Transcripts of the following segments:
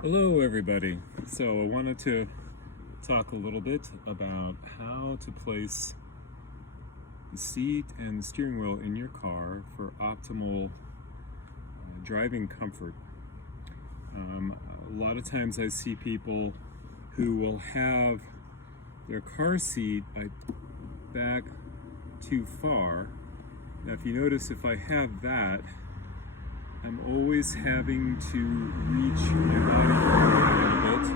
Hello everybody. So I wanted to talk a little bit about how to place the seat and the steering wheel in your car for optimal driving comfort. A lot of times I see people who will have their car seat back too far. Now if you notice, if I have that, I'm always having to reach my body forward a little bit,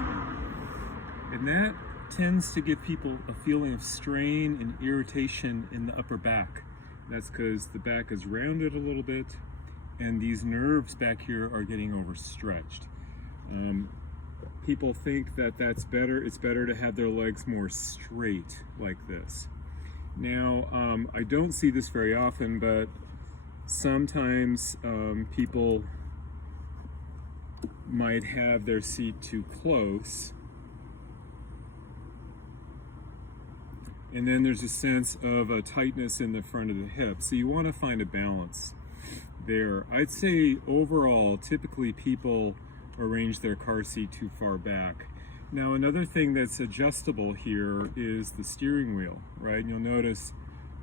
and that tends to give people a feeling of strain and irritation in the upper back. That's because the back is rounded a little bit, and these nerves back here are getting overstretched. People think that that's better. It's better to have their legs more straight like this. Now, I don't see this very often, but sometimes people might have their seat too close, and then there's a sense of a tightness in the front of the hip. So you want to find a balance there. I'd say overall, typically people arrange their car seat too far back. Now another thing that's adjustable here is the steering wheel, right? You'll notice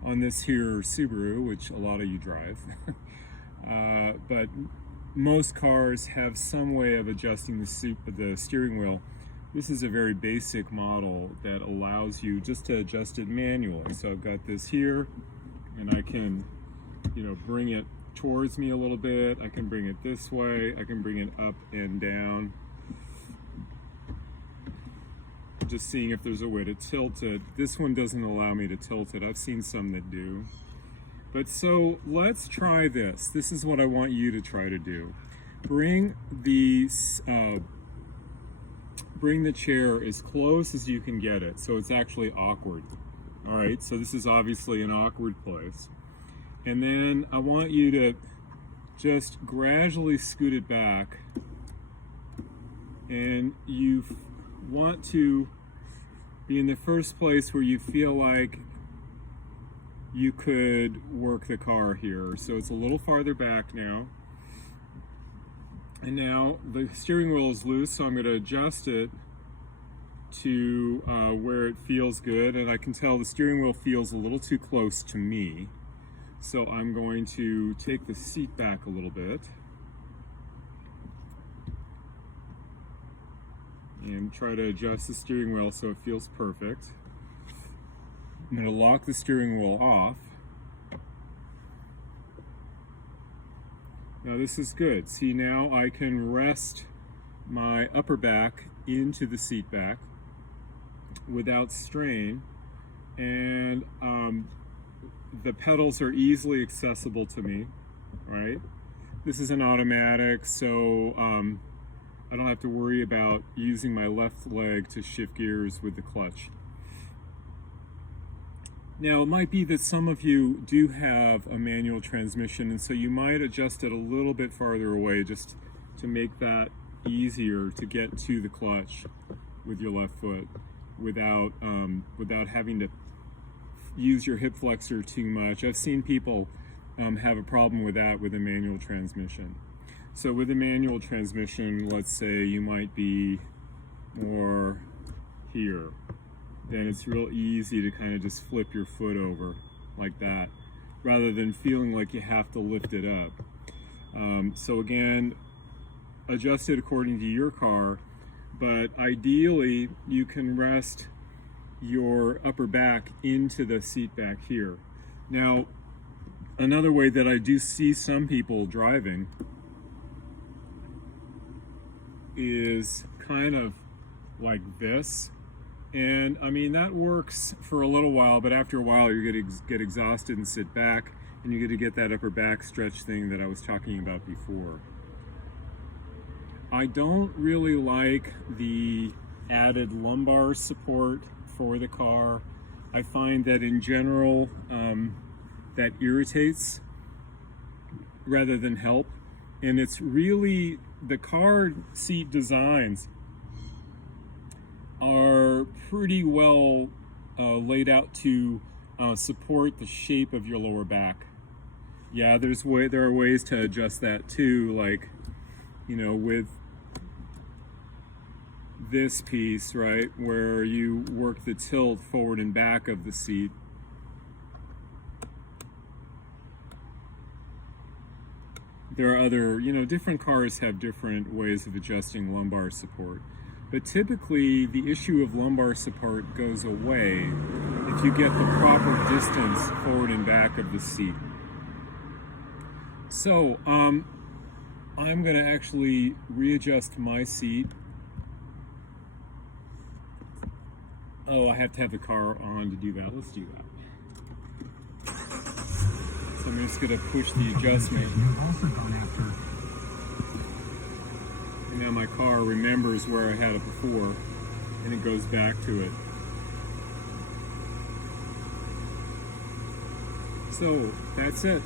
on this here Subaru, which a lot of you drive, but most cars have some way of adjusting the steering wheel. This is a very basic model that allows you just to adjust it manually. So I've got this here, and I can, bring it towards me a little bit. I can bring it this way. I can bring it up and down. Just seeing if there's a way to tilt it. This one doesn't allow me to tilt it. I've seen some that do. But so let's try this. This is what I want you to try to do. Bring the chair as close as you can get it, so it's actually awkward. All right, so this is obviously an awkward place. And then I want you to just gradually scoot it back, and you want to be in the first place where you feel like you could work the car here. So it's a little farther back now. And now the steering wheel is loose, so I'm going to adjust it to where it feels good. And I can tell the steering wheel feels a little too close to me. So I'm going to take the seat back a little bit and try to adjust the steering wheel so it feels perfect. I'm going to lock the steering wheel off. Now this is good. See, now I can rest my upper back into the seat back without strain, and the pedals are easily accessible to me, right? This is an automatic, so I don't have to worry about using my left leg to shift gears with the clutch. Now, it might be that some of you do have a manual transmission, and so you might adjust it a little bit farther away just to make that easier to get to the clutch with your left foot without having to use your hip flexor too much. I've seen people have a problem with that with a manual transmission. So with a manual transmission, let's say you might be more here. Then it's real easy to kind of just flip your foot over like that, rather than feeling like you have to lift it up. So again, adjust it according to your car, but ideally you can rest your upper back into the seat back here. Now, another way that I do see some people driving is kind of like this. And I mean, that works for a little while, but after a while you're going to get exhausted and sit back, and you're going to get that upper back stretch thing that I was talking about before. I don't really like the added lumbar support for the car. I find that in general that irritates rather than help, and it's really the car seat designs are pretty well laid out to support the shape of your lower back. Yeah, there are ways to adjust that too, like, with this piece, right, where you work the tilt forward and back of the seat. There are other, different cars have different ways of adjusting lumbar support. But typically, the issue of lumbar support goes away if you get the proper distance forward and back of the seat. So, I'm going to actually readjust my seat. Oh, I have to have the car on to do that. Let's do that. So I'm just going to push the adjustment. And now my car remembers where I had it before, and it goes back to it. So that's it.